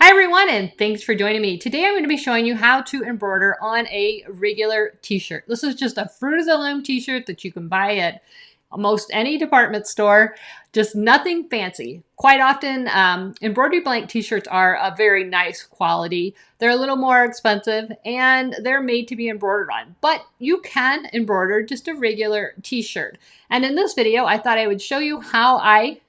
Hi everyone, and thanks for joining me. Today I'm going to be showing you how to embroider on a regular t-shirt. This is just a Fruit of the Loom t-shirt that you can buy at almost any department store, just nothing fancy. Quite often, embroidery blank t-shirts are a very nice quality. They're a little more expensive and they're made to be embroidered on, but you can embroider just a regular t-shirt. And in this video, I thought I would show you how I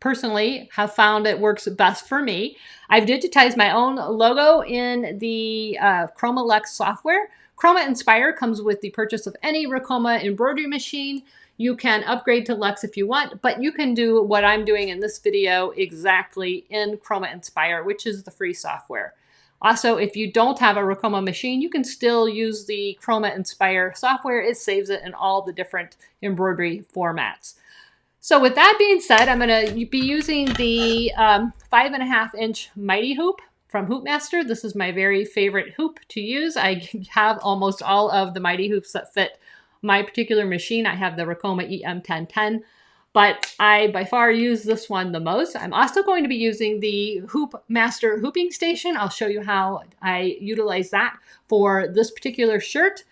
personally have found it works best for me. I've digitized my own logo in the Chroma Luxe software. Chroma Inspire comes with the purchase of any Ricoma embroidery machine. You can upgrade to Luxe if you want, but you can do what I'm doing in this video exactly in Chroma Inspire, which is the free software. Also, if you don't have a Ricoma machine, you can still use the Chroma Inspire software. It saves it in all the different embroidery formats. So with that being said, I'm going to be using the 5.5-inch Mighty Hoop from Hoopmaster. This is my very favorite hoop to use. I have almost all of the Mighty Hoops that fit my particular machine. I have the Ricoma EM1010, but I by far use this one the most. I'm also going to be using the Hoopmaster hooping station. I'll show you how I utilize that for this particular shirt.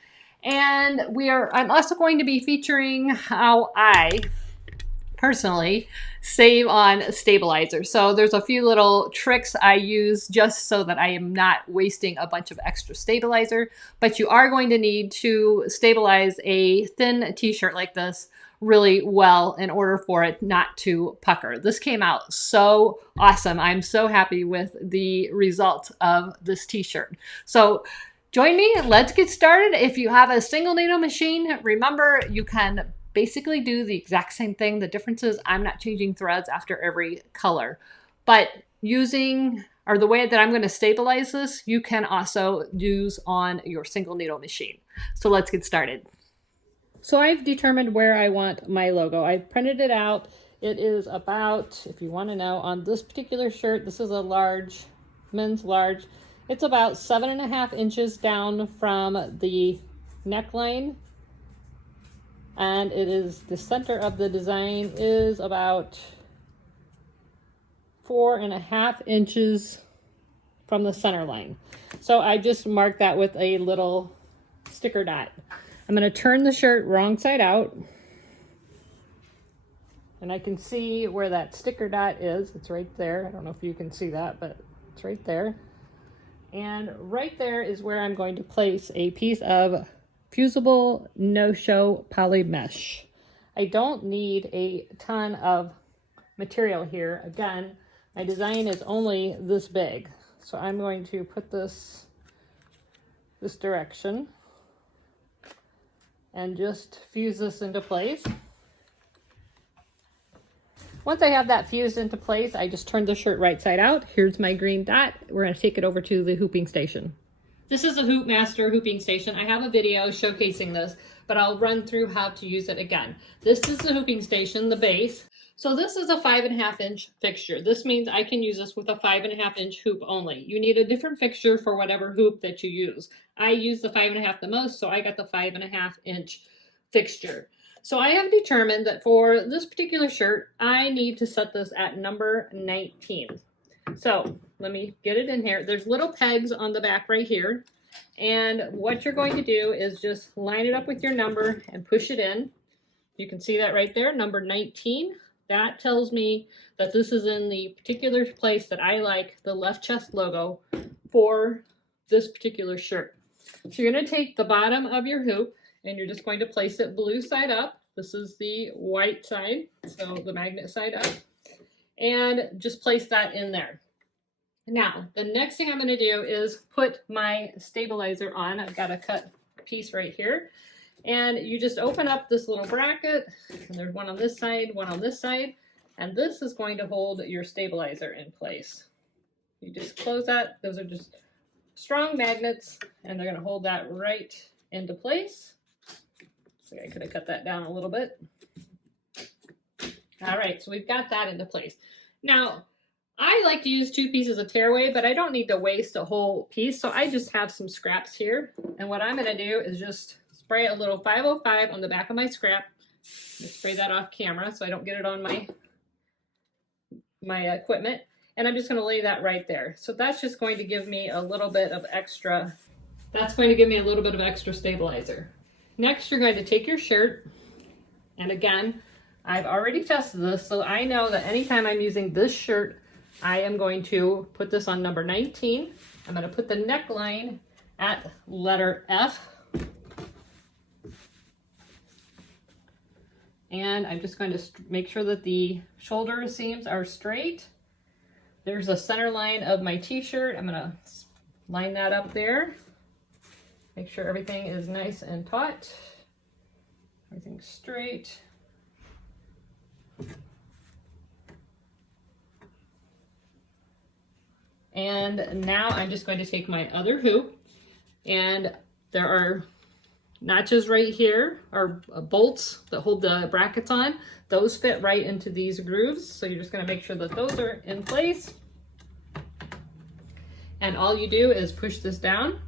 And I'm also going to be featuring how I personally save on Stablizer. So there's a few little tricks I use just so that I am not wasting a bunch of extra stabilizer, but you are going to need to stabilize a thin t-shirt like this really well in order for it not to pucker. This came out so awesome. I'm so happy with the result of this t-shirt. So join me, let's get started. If you have a single needle machine, remember you can basically do the exact same thing. The difference is I'm not changing threads after every color, but the way that I'm going to stabilize this, you can also use on your single needle machine. So let's get started. So I've determined where I want my logo. I've printed it out. It is about, if you want to know, on this particular shirt, this is a large, men's large. It's about 7.5 inches down from the neckline. And it is, the center of the design is about 4.5 inches from the center line. So I just marked that with a little sticker dot. I'm going to turn the shirt wrong side out. And I can see where that sticker dot is. It's right there. I don't know if you can see that, but it's right there. And right there is where I'm going to place a piece of fusible no-show poly mesh. I don't need a ton of material here. Again, my design is only this big. So I'm going to put this direction and just fuse this into place. Once I have that fused into place, I just turn the shirt right side out. Here's my green dot. We're going to take it over to the hooping station. This is a Hoopmaster hooping station. I have a video showcasing this, but I'll run through how to use it again. This is the hooping station, the base. So this is a 5.5-inch fixture. This means I can use this with a 5.5-inch hoop only. You need a different fixture for whatever hoop that you use. I use the 5.5 the most, so I got the 5.5-inch fixture. So I have determined that for this particular shirt, I need to set this at number 19. So let me get it in here. There's little pegs on the back right here. And what you're going to do is just line it up with your number and push it in. You can see that right there, number 19. That tells me that this is in the particular place that I like the left chest logo for this particular shirt. So you're going to take the bottom of your hoop and you're just going to place it blue side up. This is the white side, so the magnet side up. And just place that in there. Now, the next thing I'm going to do is put my stabilizer on. I've got a cut piece right here. And you just open up this little bracket. And there's one on this side, one on this side. And this is going to hold your stabilizer in place. You just close that. Those are just strong magnets. And they're going to hold that right into place. So I could have cut that down a little bit. All right, so we've got that into place. Now, I like to use 2 pieces of tearaway, but I don't need to waste a whole piece, so I just have some scraps here. And what I'm going to do is just spray a little 505 on the back of my scrap. Spray that off camera so I don't get it on my equipment. And I'm just going to lay that right there. So that's just going to give me a little bit of extra, that's going to give me a little bit of extra stabilizer. Next, you're going to take your shirt, and again, I've already tested this, so I know that anytime I'm using this shirt, I am going to put this on number 19. I'm going to put the neckline at letter F. And I'm just going to make sure that the shoulder seams are straight. There's a center line of my t-shirt. I'm going to line that up there. Make sure everything is nice and taut. Everything's straight. And now I'm just going to take my other hoop, and there are notches right here, are bolts that hold the brackets on. Those fit right into these grooves, so you're just going to make sure that those are in place. And all you do is push this down,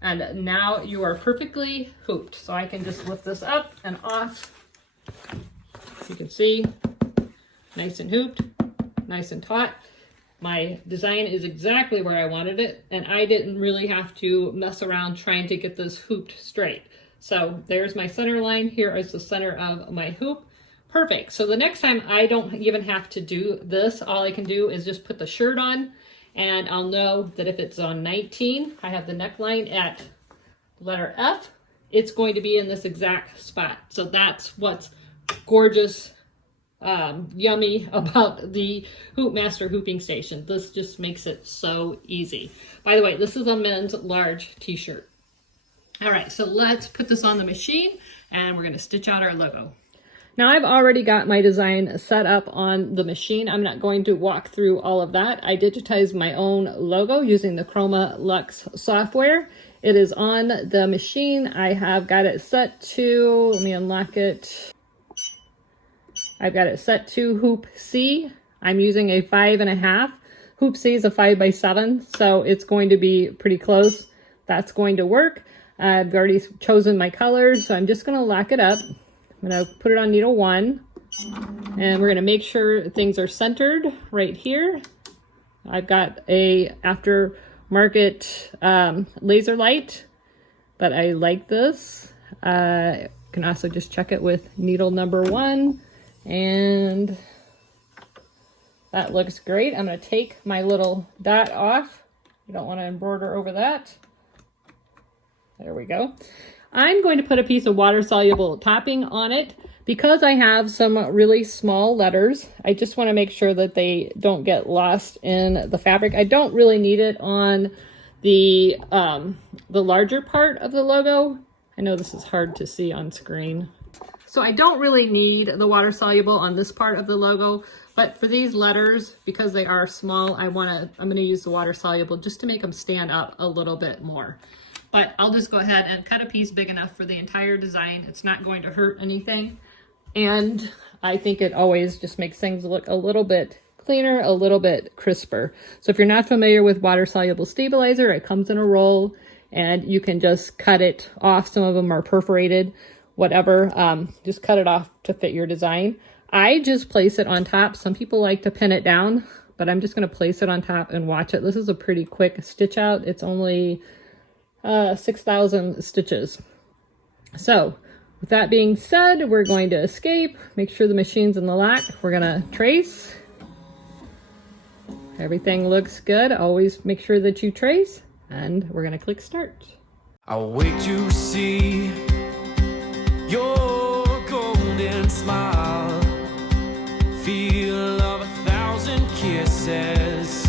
and now you are perfectly hooped. So I can just lift this up and off. You can see, nice and hooped, nice and taut. My design is exactly where I wanted it, and I didn't really have to mess around trying to get this hooped straight. So there's my center line. Here is the center of my hoop. Perfect. So the next time I don't even have to do this. All I can do is just put the shirt on, and I'll know that if it's on 19, I have the neckline at letter F, it's going to be in this exact spot. So that's what's gorgeous, yummy about the Hoopmaster hooping station. This just makes it so easy. By the way, this is a men's large t-shirt. All right, so let's put this on the machine, and we're going to stitch out our logo. Now I've already got my design set up on the machine. I'm not going to walk through all of that. I digitized my own logo using the Chroma Lux software. It is on the machine. I have got it set to, let me unlock it. I've got it set to Hoop C. I'm using a 5.5. Hoop C is a 5x7, so it's going to be pretty close. That's going to work. I've already chosen my colors, so I'm just going to lock it up. I'm going to put it on needle 1, and we're going to make sure things are centered right here. I've got a aftermarket laser light, but I like this. You can also just check it with needle number 1, and that looks great. I'm going to take my little dot off. You don't want to embroider over that. There we go. I'm going to put a piece of water-soluble topping on it. Because I have some really small letters, I just want to make sure that they don't get lost in the fabric. I don't really need it on the larger part of the logo. I know this is hard to see on screen. So I don't really need the water-soluble on this part of the logo, but for these letters, because they are small, I'm going to use the water-soluble just to make them stand up a little bit more. But I'll just go ahead and cut a piece big enough for the entire design. It's not going to hurt anything. And I think it always just makes things look a little bit cleaner, a little bit crisper. So if you're not familiar with water-soluble stabilizer, it comes in a roll and you can just cut it off. Some of them are perforated, whatever. Just cut it off to fit your design. I just place it on top. Some people like to pin it down, but I'm just going to place it on top and watch it. This is a pretty quick stitch out. It's only 6,000 stitches. So with that being said, we're going to escape, make sure the machine's in the lock. We're going to trace. Everything looks good. Always make sure that you trace, and we're going to click start. I'll wait to see your golden smile, feel of 1,000 kisses.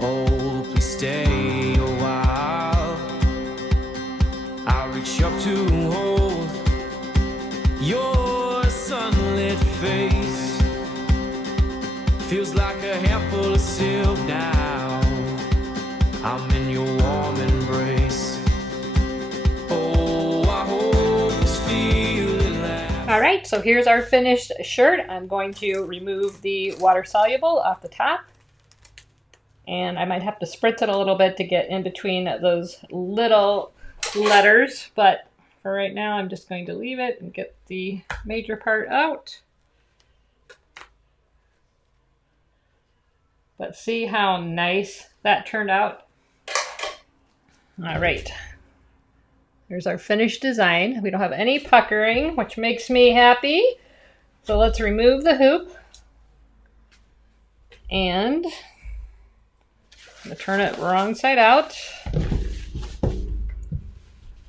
Oh, please stay a while. I'll reach up to hold your sunlit face. Feels like a handful of silk now. I'm in your warm embrace. Oh, I hope this feeling lasts. All right, so here's our finished shirt. I'm going to remove the water-soluble off the top. And I might have to spritz it a little bit to get in between those little letters, but for right now I'm just going to leave it and get the major part out. But see how nice that turned out? All right. Here's our finished design. We don't have any puckering, which makes me happy. So let's remove the hoop. And I'm going to turn it wrong side out. Get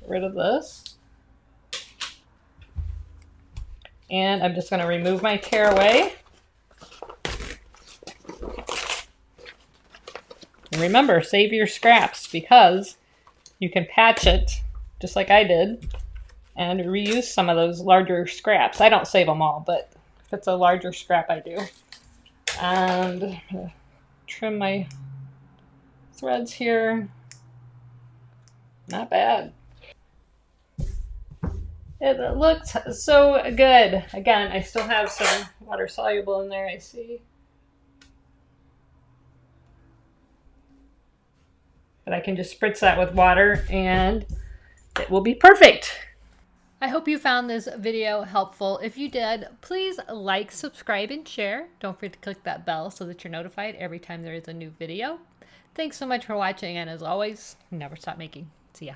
rid of this. And I'm just going to remove my tearaway. And remember, save your scraps because you can patch it just like I did and reuse some of those larger scraps. I don't save them all, but if it's a larger scrap, I do. And I'm gonna trim my threads here. Not bad. It looks so good. Again, I still have some water soluble in there, I see. But I can just spritz that with water and it will be perfect. I hope you found this video helpful. If you did, please like, subscribe, and share. Don't forget to click that bell so that you're notified every time there is a new video. Thanks so much for watching, and as always, never stop making. See ya.